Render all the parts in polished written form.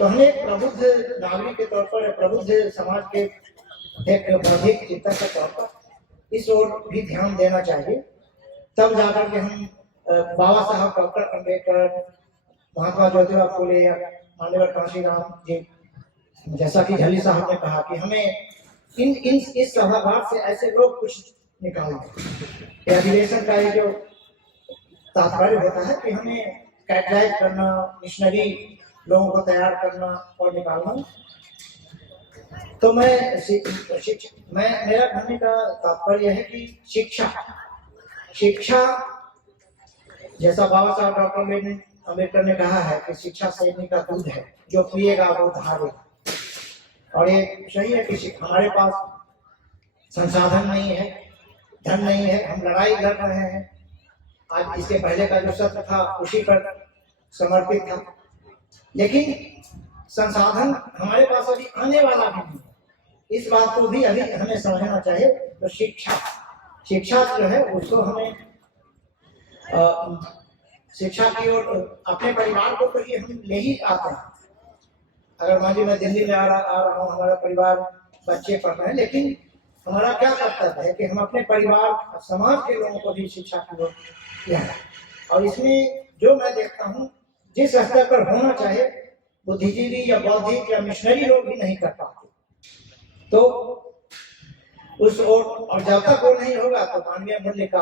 तो हमें प्रबुद्ध नागरिक के तौर पर, प्रबुद्ध समाज के एक बौद्धिक चिंतक के तौर पर इस ओर भी ध्यान देना चाहिए। तब जाकर के हम बाबा साहब डॉक्टर अम्बेडकर, महात्मा ज्योतिबा फुले या मान्यवर कांशीराम जी, जैसा कि झली साहब ने कहा कि हमें इस सभागार से ऐसे लोग कुछ निकालना। अधिवेशन का ये जो तात्पर्य होता है कि हमें कैटलाइज करना, मिशनरी लोगों को तैयार करना और निकालना। तो मेरा कहने का तात्पर्य है कि शिक्षा जैसा बाबा साहब डॉक्टर अम्बेडकर ने कहा है कि शिक्षा सैनी का दूध है, जो पिएगा वो धारेगा। और ये सही है कि हमारे पास संसाधन नहीं है, धन नहीं है, हम लड़ाई लड़ रहे हैं। आज इसके पहले का जो सत्र था उसी पर समर्पित था, लेकिन संसाधन हमारे पास अभी आने वाला भी नहीं है। इस बात को भी अभी हमें समझना चाहिए। तो शिक्षा जो है उसको हमें शिक्षा की ओर अपने परिवार को तो ये हम ले ही आते हैं। अगर मान लीजिए मैं दिल्ली में आ रहा हूँ, हमारा परिवार बच्चे पढ़ रहे हैं, लेकिन हमारा क्या कर्तव्य है कि हम अपने परिवार समाज के लोगों को भी शिक्षा की ओर लाएं। और इसमें जो मैं देखता हूँ जिस स्तर पर होना चाहिए बुद्धिजीवी या बौद्धिक या मिशनरी लोग भी नहीं कर पाते। तो उस और जब तक वो नहीं होगा तो मानवीय मूल्य का,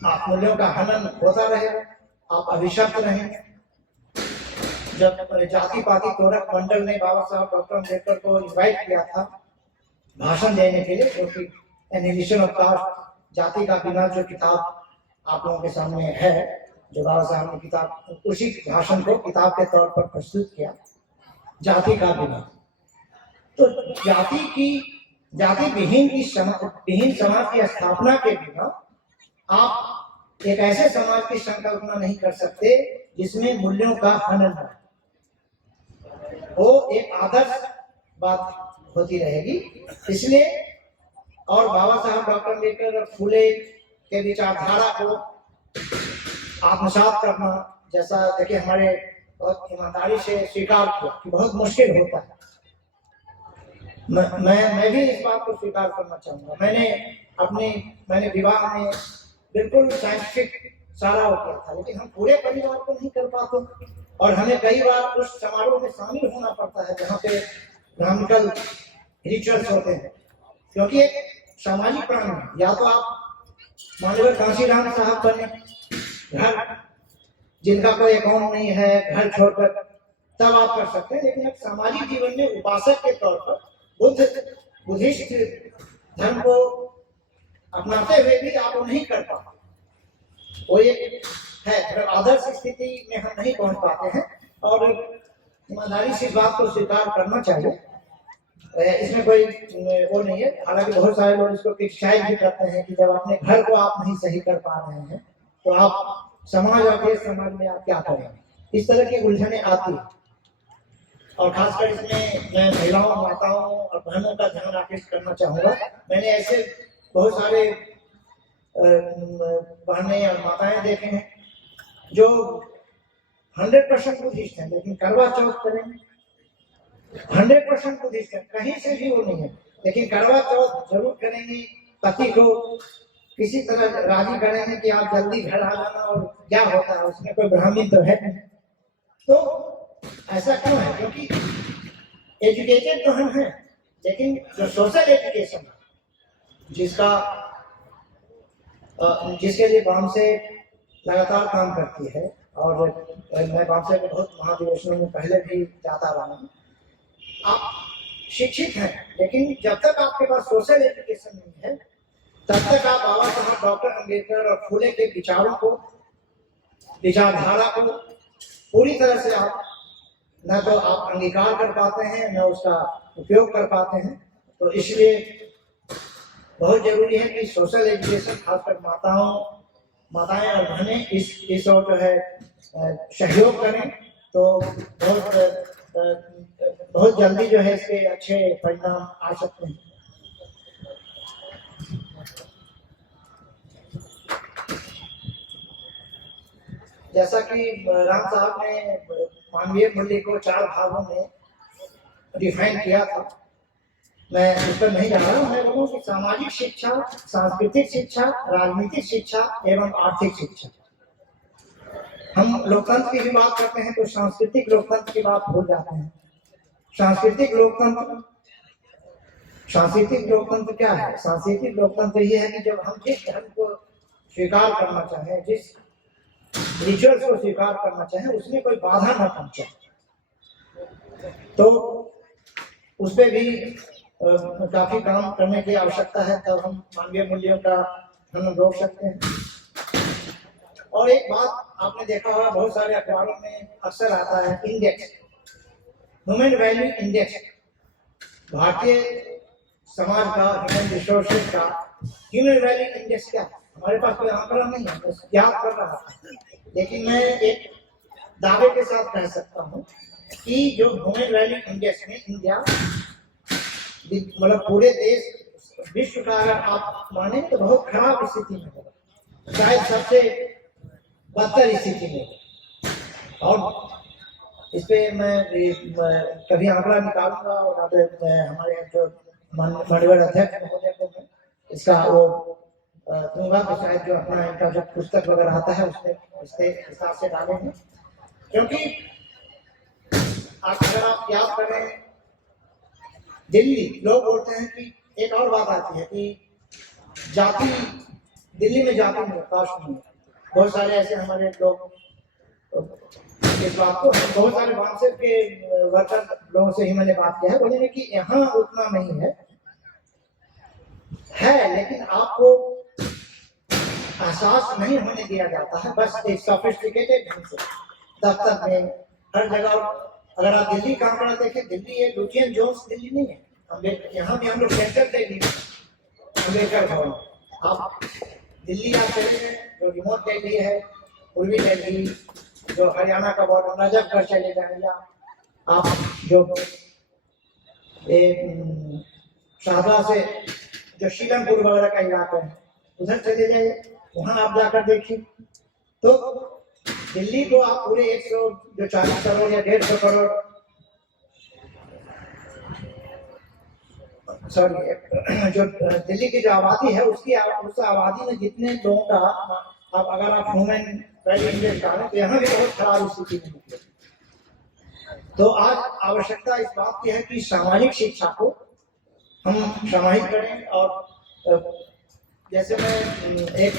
आप मूल्यों का हनन होता रहेगा, आप अभिशप्त रहेंगे। जब जाति पाति तोरक मंडल ने बाबा साहब डॉक्टर अम्बेडकर को इन्वाइट किया था भाषण देने के लिए, जो कि एनिहिलेशन ऑफ कास्ट, जाति का बिना, जो किताब आप लोगों के सामने है, जो बाबा साहब ने किताब, उसी भाषण को किताब के तौर पर प्रस्तुत किया, जाति का बिना। तो जाति विहीन समाज की स्थापना के बिना आप एक ऐसे समाज की संकल्पना नहीं कर सकते जिसमें मूल्यों का हनन हो। वो एक आदर्श बात होती रहेगी। इसलिए और बाबा साहब डॉक्टर अम्बेडकर और फुले के विचारधारा को आत्मसात करना, जैसा देखिए हमारे बहुत ईमानदारी से स्वीकार किया कि बहुत मुश्किल होता है। मैं भी इस बात को स्वीकार करना चाहूंगा। मैंने विवाह में बिल्कुल साइंटिफिक सारा हो गया था, लेकिन हम पूरे परिवार को नहीं कर पाते। और हमें कई बार उस समारोह में शामिल होना पड़ता है जहाँ पे ब्राह्मणिकल रिचुअल्स होते हैं, क्योंकि एक सामाजिक प्राणी है। या तो आप माननीय कांशीराम साहब बने, घर जिनका कोई अकाउंट नहीं है, घर छोड़कर, तब आप कर सकते हैं। लेकिन एक सामाजिक जीवन में उपासक के तौर पर बुद्धिस्ट धर्म को अपनाते हुए भी आप वो नहीं कर पाते। वो एक है आदर्श स्थिति में हम नहीं पहुंच पाते हैं, और ईमानदारी से बात को स्वीकार करना चाहिए। इसमें कोई वो नहीं है। हालांकि बहुत सारे लोग इसको क्रिटिसाइज भी करते हैं कि जब अपने घर को आप नहीं सही कर पा रहे हैं तो आप समाज और देश समाज में आप क्या करेंगे। इस तरह की उलझने आती है। और खासकर इसमें मैं महिलाओं, माताओं और बहनों का ध्यान आकृष्ट करना चाहूँगा। मैंने ऐसे बहुत सारे बहनें और माताएं देखे हैं जो 100% बुद्धिस्ट हैं, लेकिन करवा चौथ करेंगे। 100% बुद्धिस्ट है, कहीं से भी वो नहीं है, लेकिन करवा चौथ जरूर करेंगे। पति को किसी तरह राजी करेंगे कि आप जल्दी घर आ जाना, और क्या होता है उसमें कोई ब्राह्मण तो है नहीं। तो ऐसा क्यों है? क्योंकि एजुकेटेड तो हम हैं, लेकिन जो सोशल एजुकेशन जिसके लिए बामसे लगातार काम करती है, और मैं बामसे को बहुत महाधिवेशनों में पहले भी जाता रहा हूँ। आप शिक्षित हैं, लेकिन जब तक आपके पास सोशल एजुकेशन नहीं है तब तक आप बाबा साहब डॉक्टर अम्बेडकर और फुले के विचारों को, विचारधारा को पूरी तरह से आप न तो आप अंगीकार कर पाते हैं, न उसका उपयोग कर पाते हैं। तो इसलिए बहुत जरूरी है कि सोशल एजुकेशन, खासकर माताएं और बहनें इस और जो है सहयोग करें, तो बहुत जल्दी जो है इसके अच्छे परिणाम आ सकते हैं। जैसा कि राम साहब ने मानवीय मूल्य को 4 भागों में डिफाइन किया था। मैं उस पर नहीं जा रहा हूँ। मैं बोलूँ कि सामाजिक शिक्षा, सांस्कृतिक शिक्षा, राजनीतिक शिक्षा एवं आर्थिक शिक्षा। हम लोकतंत्र की भी बात करते हैं तो सांस्कृतिक लोकतंत्र की बात भूल जाते हैं। सांस्कृतिक लोकतंत्र क्या है? सांस्कृतिक लोकतंत्र ये है कि जब हम जिस धर्म को स्वीकार करना चाहें, जिस रिचुअल्स को स्वीकार करना चाहें, उसमें कोई बाधा न पहुंचे, तो उस पर भी काफी काम करने की आवश्यकता है, तब हम मानवीय मूल्यों का हम रोक सकते हैं। और एक बात आपने देखा होगा, बहुत सारे अखबारों में अक्सर आता है index, human value index. Bharatiya Samaj का, ह्यूमन रिसोर्सेज का ह्यूमन वैल्यू इंडेक्स क्या है? हमारे पास कोई आंकड़ा नहीं है, बस याद कर रहा था। लेकिन मैं एक दावे के साथ कह सकता हूँ कि जो ह्यूमन वैल्यू इंडेक्स में इंडिया, मतलब पूरे देश विश्व का अगर आप माने तो बहुत खराब स्थिति में है, शायद सबसे बदतर स्थिति में। और इस पे मैं कभी आंकड़ा निकालूंगा और हमारे जो माननीय अध्यक्ष महोदय को मैं इसका वो दूंगा, तो शायद जो अपना इनका जो पुस्तक वगैरह आता है उसमें इसके हिसाब से डालेंगे। क्योंकि अगर आप याद करें, दिल्ली, लोग बोलते हैं कि एक और बात आती है कि जाति, दिल्ली में जाति में कास्ट नहीं है। बहुत सारे ऐसे हमारे लोग इस बात को, बहुत सारे वामसेव के वर्कर लोगों से ही मैंने बात किया है, बोलेंगे कि यहाँ उतना नहीं है, लेकिन आपको एहसास नहीं होने दिया जाता है। बस एक सोफिस्टिकेटेड ढंग से दफ्तर में, हर जगह। अगर आप दिल्ली का आंकड़ा देखें, दिल्ली एक लुटियन जोन्स दिल्ली नहीं है। यहाँ भी हम लोग सेंटर दिल्ली, अम्बेडकर भवन। आप दिल्ली आप चले गए, जो रिमोट दिल्ली है, पूर्वी दिल्ली, जो हरियाणा का बॉर्डर नजफगढ़ चले जाए, या आप जो शाहजहाँ से जो शीलमपुर वगैरह का इलाका है उधर चले जाइए, वहां आप जाकर देखिए तो दिल्ली को आप पूरे 140 करोड़ या 150 करोड़, सॉरी, जो दिल्ली की जो आबादी है उसकी उस आबादी में जितने लोगों का अगर आप ह्यूमन वैल्यू इंडेक्स डालें तो यहाँ भी बहुत खराब स्थिति में निकले। तो आज आवश्यकता इस बात की है कि सामाजिक शिक्षा को हम समाहित करें। और जैसे मैं एक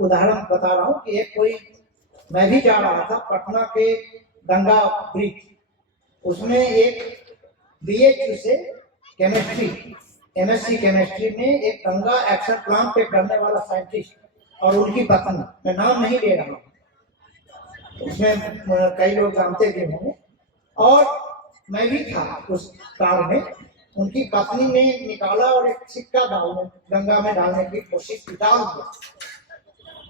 उदाहरण बता रहा हूँ कि मैं भी जा रहा था पटना के गंगा ब्रिज, उसमें एक BHU से केमिस्ट्री, MSc केमिस्ट्री में एक गंगा एक्शन प्लान पे करने वाला साइंटिस्ट और उनकी पत्नी, मैं नाम नहीं ले रहा हूँ, उसमें कई लोग जानते भी होंगे, और मैं भी था उस कार में। उनकी पत्नी ने निकाला और एक सिक्का गंगा में डालने की कोशिश डाल दिया,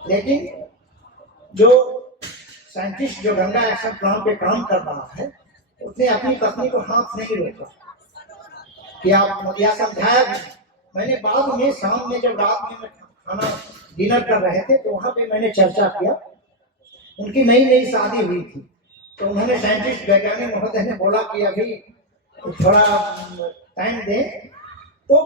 लेकिन जो साइंटिस्ट जो गंगा एक्शन प्लान पे काम कर रहा है उसने अपनी पत्नी को हाथ नहीं रोका कि आप, या समझाया भी। मैंने बाद में शाम में जब रात में खाना डिनर कर रहे थे तो वहां पे मैंने चर्चा किया। उनकी नई नई शादी हुई थी, तो उन्होंने साइंटिस्ट वैज्ञानिक महोदय ने बोला कि अभी थोड़ा टाइम दें, तो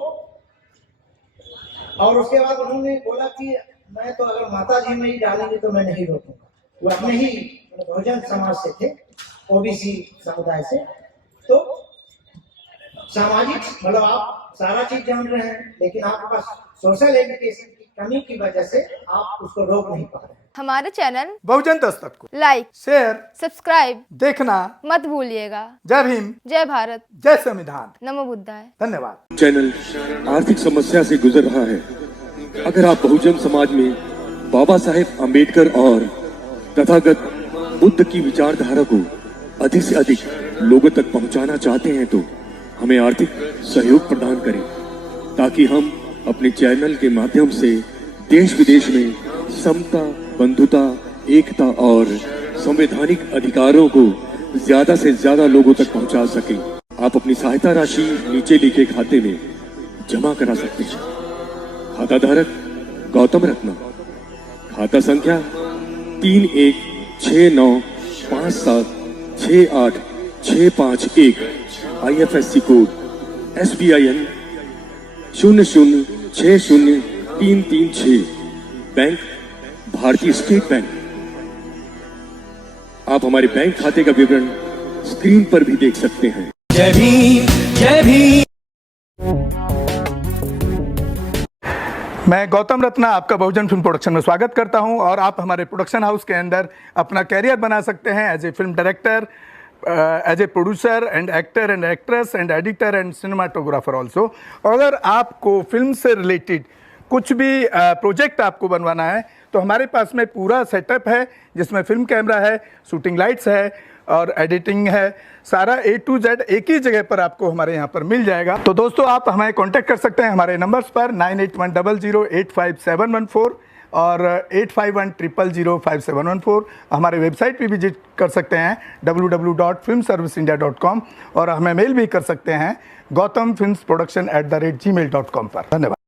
और उसके बाद उन्होंने बोला कि मैं तो अगर माता जी नहीं डालेंगे तो मैं नहीं रोकूंगा। वो अपने ही बहुजन समाज से थे, OBC समुदाय से। तो सामाजिक, मतलब आप सारा चीज जान रहे हैं, लेकिन आपके पास सोशल एजुकेशन की कमी की वजह से आप उसको रोक नहीं पा रहे हैं। हमारे चैनल बहुजन दस्तक को लाइक, शेयर, सब्सक्राइब देखना मत भूलिएगा। जय भीम, जय भारत, जय संविधान, नमो बुद्धाय। धन्यवाद। चैनल आर्थिक समस्या से गुजर रहा है। अगर आप बहुजन समाज में बाबा साहेब अम्बेडकर और तथागत बुद्ध की विचारधारा को अधिक से अधिक लोगों तक पहुंचाना चाहते हैं तो हमें आर्थिक सहयोग प्रदान करें, ताकि हम अपने चैनल के माध्यम से देश विदेश में समता, बंधुता, एकता और संवैधानिक अधिकारों को ज्यादा से ज्यादा लोगों तक पहुंचा सकें। आप अपनी सहायता राशि नीचे लिखे खाते में जमा करा सकते हैं। खाता धारक गौतम रत्ना, खाता संख्या 3169 57686561, IFSC कोड SBIN 0060336, बैंक भारतीय स्टेट बैंक। आप हमारे बैंक खाते का विवरण स्क्रीन पर भी देख सकते हैं। जय भीम, जय भीम। मैं गौतम रत्ना आपका बहुजन फिल्म प्रोडक्शन में स्वागत करता हूं और आप हमारे प्रोडक्शन हाउस के अंदर अपना कैरियर बना सकते हैं as a film director, as a producer and actor and actress and editor and cinematographer also. अगर आपको फिल्म से रिलेटेड कुछ भी प्रोजेक्ट आपको बनवाना है तो हमारे पास में पूरा सेटअप है, जिसमें फिल्म कैमरा है, शूटिंग लाइट्स है और एडिटिंग है। सारा A to Z एक ही जगह पर आपको हमारे यहाँ पर मिल जाएगा। तो दोस्तों, आप हमें कांटेक्ट कर सकते हैं हमारे नंबर्स पर 9810085714 और 8510005714। हमारे वेबसाइट पे विजिट कर सकते हैं www.filmserviceindia.com और हमें मेल भी कर सकते हैं gautamfilmsproduction@gmail.com पर। धन्यवाद।